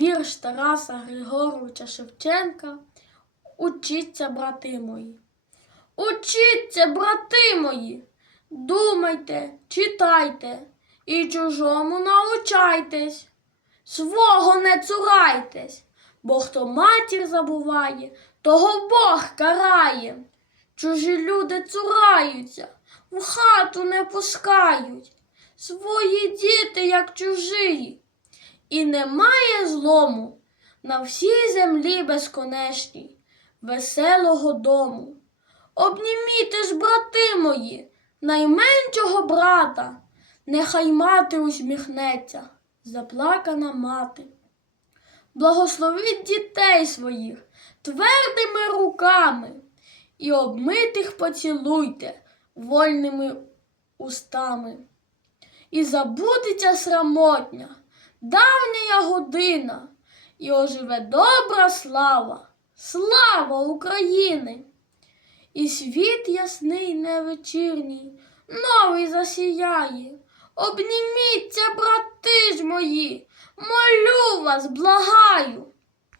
Вірш Тараса Григоровича Шевченка. Учіться, брати мої. Учіться, брати мої. Думайте, читайте і чужому научайтесь. Свого не цурайтесь, бо хто матір забуває, того Бог карає. Чужі люди цураються, в хату не пускають. Свої діти, як чужі. І немає злому на всій землі безконечній, веселого дому. Обніміте ж, брати мої, найменшого брата, нехай мати усміхнеться, заплакана мати. Благословіть дітей своїх твердими руками і обмитих поцілуйте вольними устами. І забудеться срамотня, давня година, і оживе добра слава, слава України! І світ ясний невечірній, новий засіяє. Обніміться, брати ж мої, молю вас, благаю.